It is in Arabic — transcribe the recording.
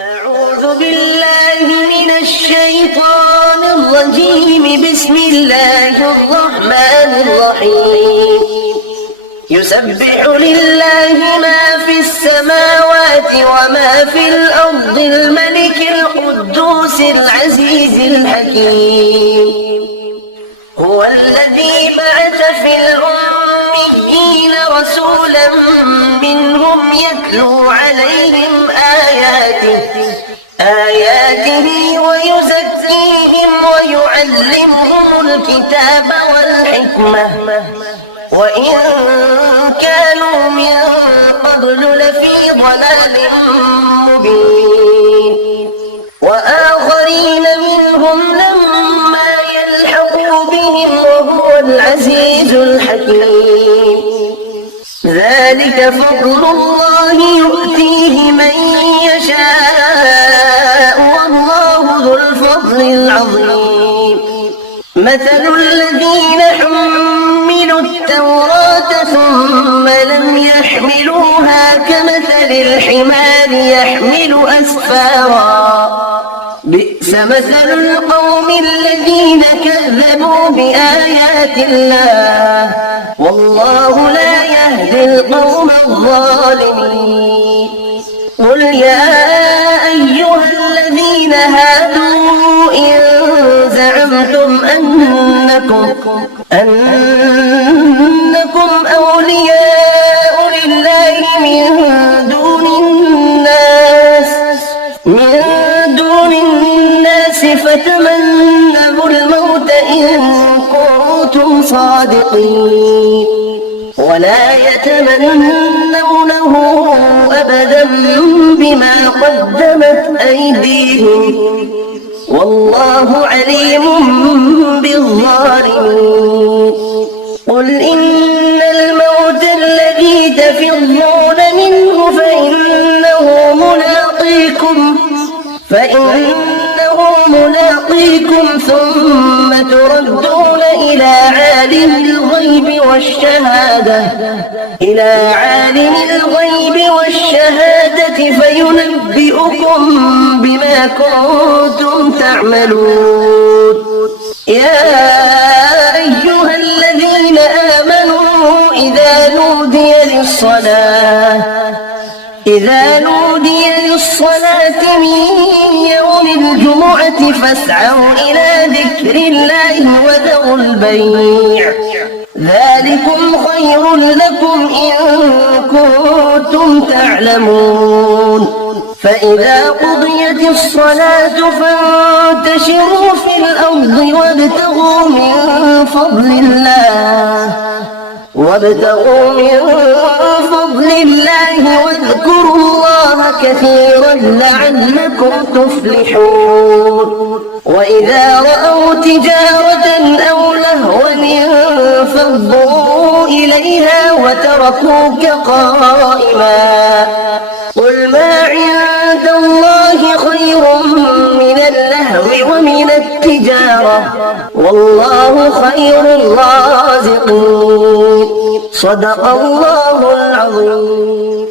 أعوذ بالله من الشيطان الرجيم. بسم الله الرحمن الرحيم. يسبح لله ما في السماوات وما في الأرض الملك القدوس العزيز الحكيم. هو الذي بعث في الأميين رسولا منهم يتلو عليهم آياته ويزكيهم ويعلمهم الكتاب والحكمة وإن كانوا من قبل لفي ضلال مبين. وآخرين منهم لما يلحقوا بهم وهو العزيز الحكيم. ذلك فضل الله يؤتيه من يشاء والله ذو الفضل العظيم. مثل الذين حملوا التوراة ثم لم يحملوها كمثل الحمار يحمل أسفارا بئس مثل القوم الذين كذبوا بآيات الله والله لا يهدي القوم الظالمين. قل يا أيها الذين هادوا إن زعمتم أنكم أولياء لله من دون الناس فتمنوا الموت إن كنتم صادقين ولا يتمنونه أبدا بما قدمت أيديهم والله عليم بالظالمين. قل إن الموت الذي تفرون منه فإنه ملاقيكم ثم تردون إلى عالم الغيب والشهادة فينبئكم بما كنتم تعملون. يا أيها الذين آمنوا إذا نودي للصلاة من يوم الجمعة فاسعوا إلى ذكر الله وذروا البيع ذلكم خير لكم إن كنتم تعلمون. فإذا قضيت الصلاة فانتشروا في الأرض وابتغوا من فضل الله واذكروا الله كثيرا لعلكم تفلحون. وإذا رأوا تجارة أو لهوا انفضوا إليها وتركوك قائما. قل ما عند الله خير من اللهو ومن التجارة والله خير الرازقين. صدق الله العظيم.